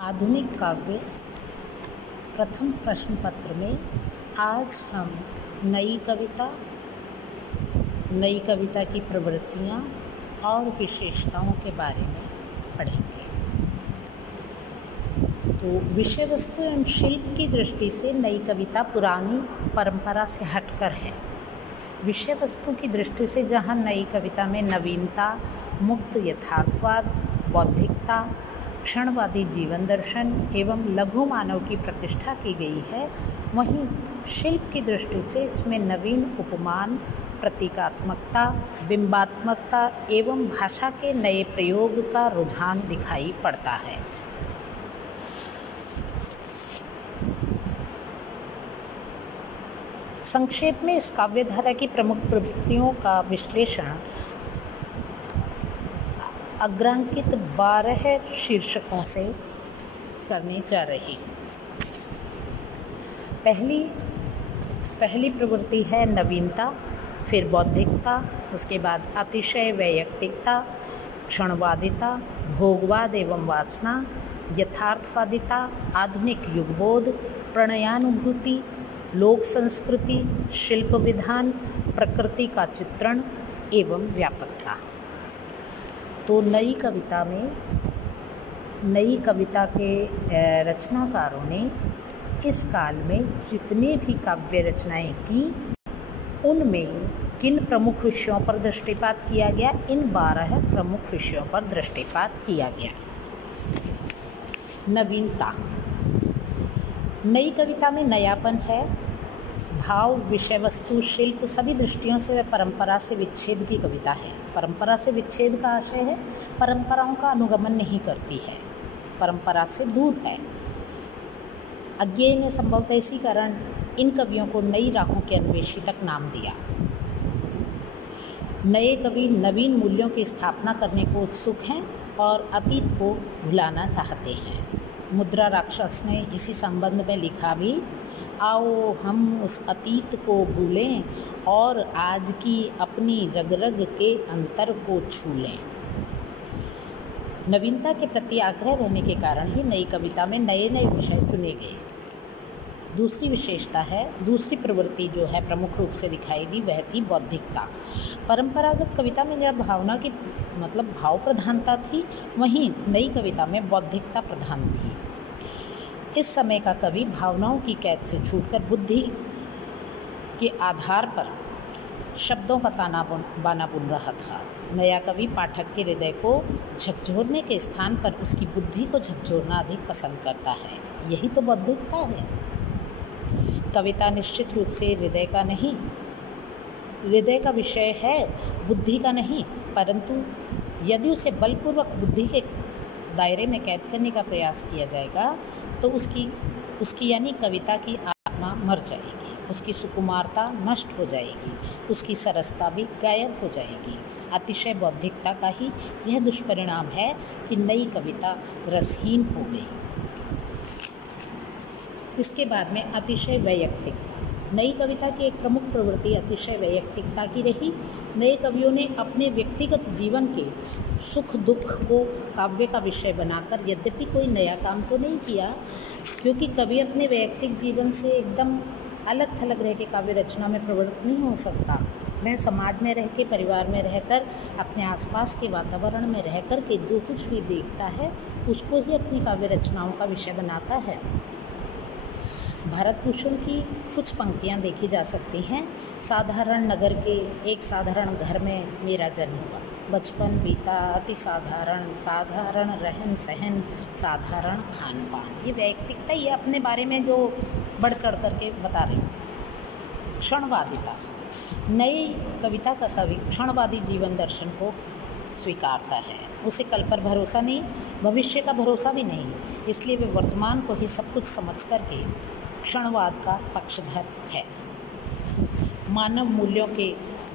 आधुनिक काव्य प्रथम प्रश्न पत्र में आज हम नई कविता की प्रवृत्तियाँ और विशेषताओं के बारे में पढ़ेंगे। तो विषय वस्तु एवं शिल्प की दृष्टि से नई कविता पुरानी परंपरा से हटकर है। विषय वस्तु की दृष्टि से जहाँ नई कविता में नवीनता, मुक्त यथार्थवाद, बौद्धिकता, क्षणवादी जीवन दर्शन एवं लघु मानव की प्रतिष्ठा की गई है, वहीं शिल्प की दृष्टि से इसमें नवीन उपमान, प्रतीकात्मकता, बिंबात्मकता एवं भाषा के नए प्रयोग का रुझान दिखाई पड़ता है। संक्षेप में इस काव्यधारा की प्रमुख प्रवृत्तियों का विश्लेषण अग्रांकित 12 शीर्षकों से करने जा रही। पहली प्रवृत्ति है नवीनता, फिर बौद्धिकता, उसके बाद अतिशय वैयक्तिकता, क्षणवादिता, भोगवाद एवं वासना, यथार्थवादिता, आधुनिक युगबोध, प्रणयानुभूति, लोक संस्कृति, शिल्प विधान, प्रकृति का चित्रण एवं व्यापकता। तो नई कविता के रचनाकारों ने इस काल में जितने भी काव्य रचनाएं की, उनमें किन प्रमुख विषयों पर दृष्टिपात किया गया? इन 12 प्रमुख विषयों पर दृष्टिपात किया गया। नवीनता। नई कविता में नयापन है। भाव, विषय वस्तु, शिल्प सभी दृष्टियों से वह परंपरा से विच्छेद की कविता है। परंपरा से विच्छेद का आशय है परंपराओं का अनुगमन नहीं करती है, परंपरा से दूर है। अज्ञेय ने संभवतः इसी कारण इन कवियों को नई राहों के अन्वेषी तक नाम दिया। नए कवि नवीन मूल्यों की स्थापना करने को उत्सुक हैं और अतीत को भुलाना चाहते हैं। मुद्रा राक्षस ने इसी संबंध में लिखा भी, आओ हम उस अतीत को भूलें और आज की अपनी रग रग के अंतर को छू लें। नवीनता के प्रति आग्रह रहने के कारण ही नई कविता में नए नए विषय चुने गए। दूसरी प्रवृत्ति जो है प्रमुख रूप से दिखाई दी, वह थी बौद्धिकता। परंपरागत कविता में जब भावना की भाव प्रधानता थी, वहीं नई कविता में बौद्धिकता प्रधान थी। इस समय का कवि भावनाओं की कैद से छूटकर बुद्धि के आधार पर शब्दों का ताना बाना बुन रहा था। नया कवि पाठक के हृदय को झकझोरने के स्थान पर उसकी बुद्धि को झकझोरना अधिक पसंद करता है। यही तो बौद्धिकता है। कविता निश्चित रूप से हृदय का विषय है, बुद्धि का नहीं। परंतु यदि उसे बलपूर्वक बुद्धि के दायरे में कैद करने का प्रयास किया जाएगा तो उसकी यानी कविता की आत्मा मर जाएगी, उसकी सुकुमारता नष्ट हो जाएगी, उसकी सरसता भी गायब हो जाएगी। अतिशय बौद्धिकता का ही यह दुष्परिणाम है कि नई कविता रसहीन हो गई। इसके बाद में अतिशय वैयक्तिक। नई कविता की एक प्रमुख प्रवृत्ति अतिशय वैयक्तिकता की रही। नए कवियों ने अपने व्यक्तिगत जीवन के सुख दुख को काव्य का विषय बनाकर यद्यपि कोई नया काम तो नहीं किया, क्योंकि कवि अपने वैयक्तिक जीवन से एकदम अलग थलग रह के काव्य रचना में प्रवृत्त नहीं हो सकता। वह समाज में रह के, परिवार में रहकर, अपने आसपास के वातावरण में रह कर के जो कुछ भी देखता है उसको ही अपनी काव्य रचनाओं का विषय बनाता है। भारत भूषण की कुछ पंक्तियाँ देखी जा सकती हैं। साधारण नगर के एक साधारण घर में मेरा जन्म हुआ, बचपन बीता अति साधारण रहन सहन, साधारण खान पान। ये वैयक्तिकता ही अपने बारे में जो बढ़ चढ़ करके बता रही हूँ। क्षणवादिता। नई कविता का कवि क्षणवादी जीवन दर्शन को स्वीकारता है। उसे कल पर भरोसा नहीं, भविष्य का भरोसा भी नहीं, इसलिए वे वर्तमान को ही सब कुछ समझ करके क्षणवाद का पक्षधर है। मानव मूल्यों के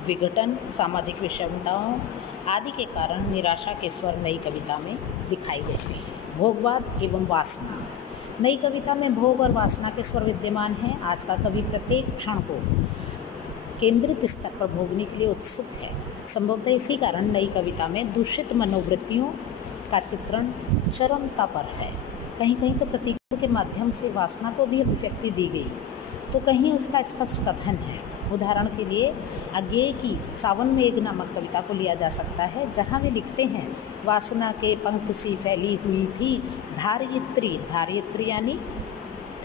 विघटन, सामाजिक विषमताओं आदि के कारण निराशा के स्वर नई कविता में दिखाई देते हैं। भोगवाद एवं वासना। नई कविता में भोग और वासना के स्वर विद्यमान हैं। आज का कवि प्रत्येक क्षण को केंद्रित स्तर पर भोगने के लिए उत्सुक है। संभवतः इसी कारण नई कविता में दूषित मनोवृत्तियों का चित्रण चरमता पर है। कहीं कहीं तो प्रतीकों के माध्यम से वासना को भी अभिव्यक्ति दी गई, तो कहीं उसका स्पष्ट कथन है। उदाहरण के लिए अज्ञेय की सावन मेघ नामक कविता को लिया जा सकता है, जहाँ वे लिखते हैं, वासना के पंख सी फैली हुई थी धारित्री, धारित्री यानी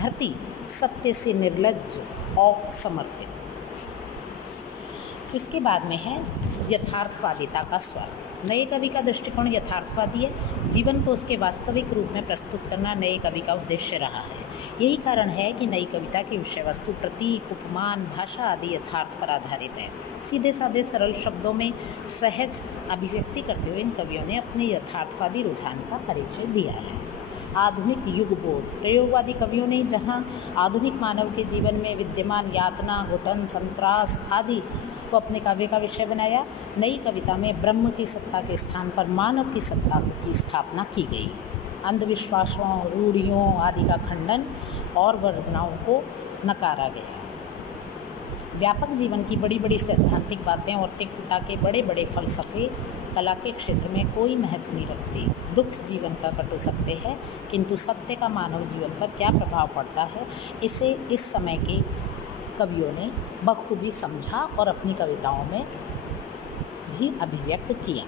धरती, सत्य से निर्लज्ज और समर्पित। इसके बाद में है यथार्थवादिता का स्वर। नए कवि का दृष्टिकोण यथार्थवादी है। जीवन को उसके वास्तविक रूप में प्रस्तुत करना नए कवि का उद्देश्य रहा है। यही कारण है कि नई कविता की विषय वस्तु प्रतीक, उपमान, भाषा आदि यथार्थ पर आधारित है। सीधे साधे सरल शब्दों में सहज अभिव्यक्ति करते हुए इन कवियों ने अपने यथार्थवादी रुझान का परिचय दिया है। आधुनिक युग बोध। प्रयोगवादी कवियों ने जहाँ आधुनिक मानव के जीवन में विद्यमान यातना, घुटन, संत्रास आदि को अपने काव्य का विषय बनाया, नई कविता में ब्रह्म की सत्ता के स्थान पर मानव की सत्ता की स्थापना की गई। अंधविश्वासों, रूढ़ियों आदि का खंडन और वर्णनाओं को नकारा गया। व्यापक जीवन की बड़ी बड़ी सैद्धांतिक बातें और तिक्तता के बड़े बड़े फलसफे कला के क्षेत्र में कोई महत्व नहीं रखती। दुख जीवन का कटु सत्य है, किंतु सत्य का मानव जीवन पर क्या प्रभाव पड़ता है, इसे इस समय के कवियों ने बखूबी समझा और अपनी कविताओं में भी अभिव्यक्त किया।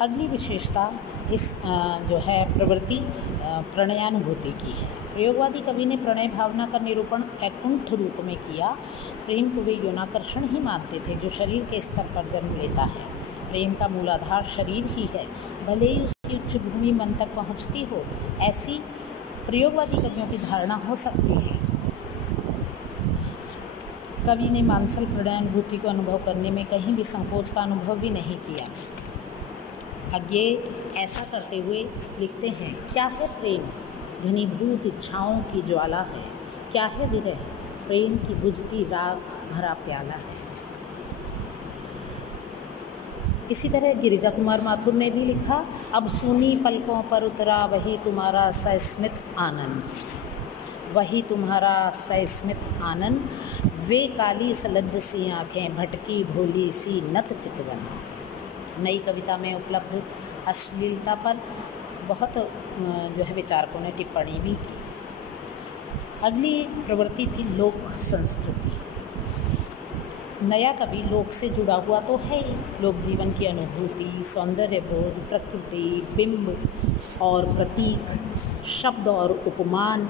अगली विशेषता इस जो है प्रवृत्ति प्रणयानुभूति की है। प्रयोगवादी कवि ने प्रणय भावना का निरूपण वैकुंठ रूप में किया। प्रेम को वे यौनाकर्षण ही मानते थे, जो शरीर के स्तर पर जन्म लेता है। प्रेम का मूलाधार शरीर ही है, भले ही उसकी उच्च भूमि मन तक पहुँचती हो, ऐसी प्रयोगवादी कवियों की धारणा हो सकती है। कवि ने मानसल प्रणयानुभूति को अनुभव करने में कहीं भी संकोच का अनुभव भी नहीं किया। अज्ञेय ऐसा करते हुए लिखते हैं, क्या है प्रेम? घनीभूत इच्छाओं की ज्वाला है। क्या है विरह? प्रेम की बुझती राग भरा प्याला है। इसी तरह गिरिजा कुमार माथुर ने भी लिखा, अब सूनी पलकों पर उतरा वही तुम्हारा सस्मित आनंद, वही तुम्हारा सस्मित आनंद, वे काली सलज्ज सी आँखें, भटकी भोली सी नत चितवन। नई कविता में उपलब्ध अश्लीलता पर बहुत जो है विचारकों ने टिप्पणी भी की। अगली प्रवृत्ति थी लोक संस्कृति। नया कवि लोक से जुड़ा हुआ तो है ही। लोक जीवन की अनुभूति, सौंदर्य बोध, प्रकृति, बिंब और प्रतीक, शब्द और उपमान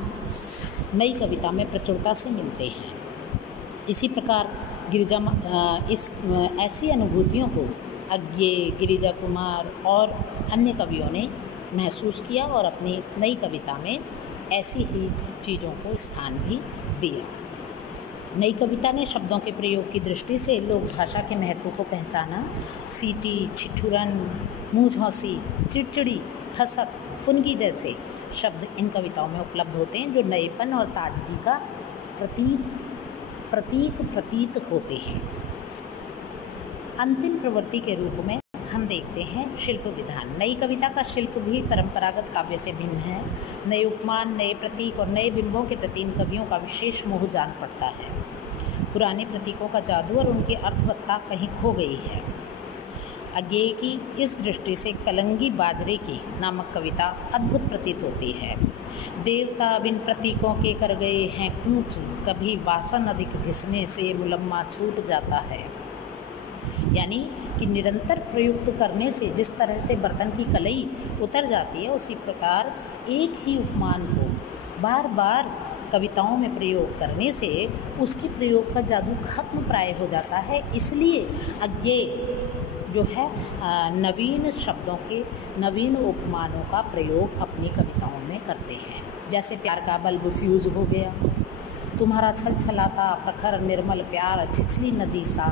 नई कविता में प्रचुरता से मिलते हैं। इसी प्रकार ऐसी अनुभूतियों को अज्ञेय, गिरिजा कुमार और अन्य कवियों ने महसूस किया और अपनी नई कविता में ऐसी ही चीज़ों को स्थान भी दिया। नई कविता ने शब्दों के प्रयोग की दृष्टि से लोक भाषा के महत्व को पहचाना। सीटी, ठिठुरन, मुँह झौंसी, चिड़चिड़ी, हसक, फुनगी जैसे शब्द इन कविताओं में उपलब्ध होते हैं, जो नएपन और ताजगी का प्रतीत होते हैं। अंतिम प्रवृत्ति के रूप में हम देखते हैं शिल्प विधान। नई कविता का शिल्प भी परंपरागत काव्य से भिन्न है। नए उपमान, नए प्रतीक और नए बिंबों के प्रति इन कवियों का विशेष मोह जान पड़ता है। पुराने प्रतीकों का जादू और उनकी अर्थवत्ता कहीं खो गई है। अज्ञेय की इस दृष्टि से कलंगी बाजरे की नामक कविता अद्भुत प्रतीत होती है। देवता बिन प्रतीकों के कर गए हैं कूच, कभी वासन अधिक घिसने से मुलम्मा छूट जाता है। यानी कि निरंतर प्रयुक्त करने से जिस तरह से बर्तन की कलई उतर जाती है, उसी प्रकार एक ही उपमान को बार बार कविताओं में प्रयोग करने से उसके प्रयोग का जादू खत्म प्राय हो जाता है। इसलिए अज्ञेय जो है नवीन शब्दों के, नवीन उपमानों का प्रयोग अपनी कविताओं में करते हैं। जैसे प्यार का बल्ब फ्यूज हो गया, तुम्हारा छल छलाता प्रखर निर्मल प्यार छिछली नदी सा,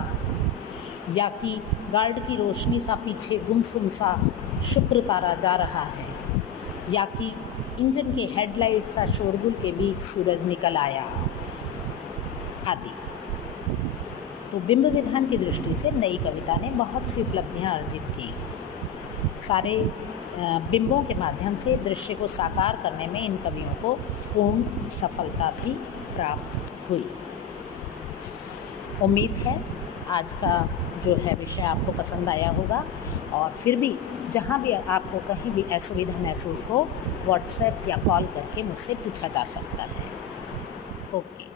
या कि गार्ड की रोशनी सा पीछे गुमसुम सा शुक्र तारा जा रहा है, या कि इंजन के हेडलाइट सा शोरगुल के बीच सूरज निकल आया आदि। तो बिंब विधान की दृष्टि से नई कविता ने बहुत सी उपलब्धियां अर्जित की। सारे बिंबों के माध्यम से दृश्य को साकार करने में इन कवियों को पूर्ण सफलता भी प्राप्त हुई। उम्मीद है आज का जो है विषय आपको पसंद आया होगा, और फिर भी जहाँ भी आपको कहीं भी असुविधा महसूस हो, व्हाट्सएप या कॉल करके मुझसे पूछा जा सकता है। ओके।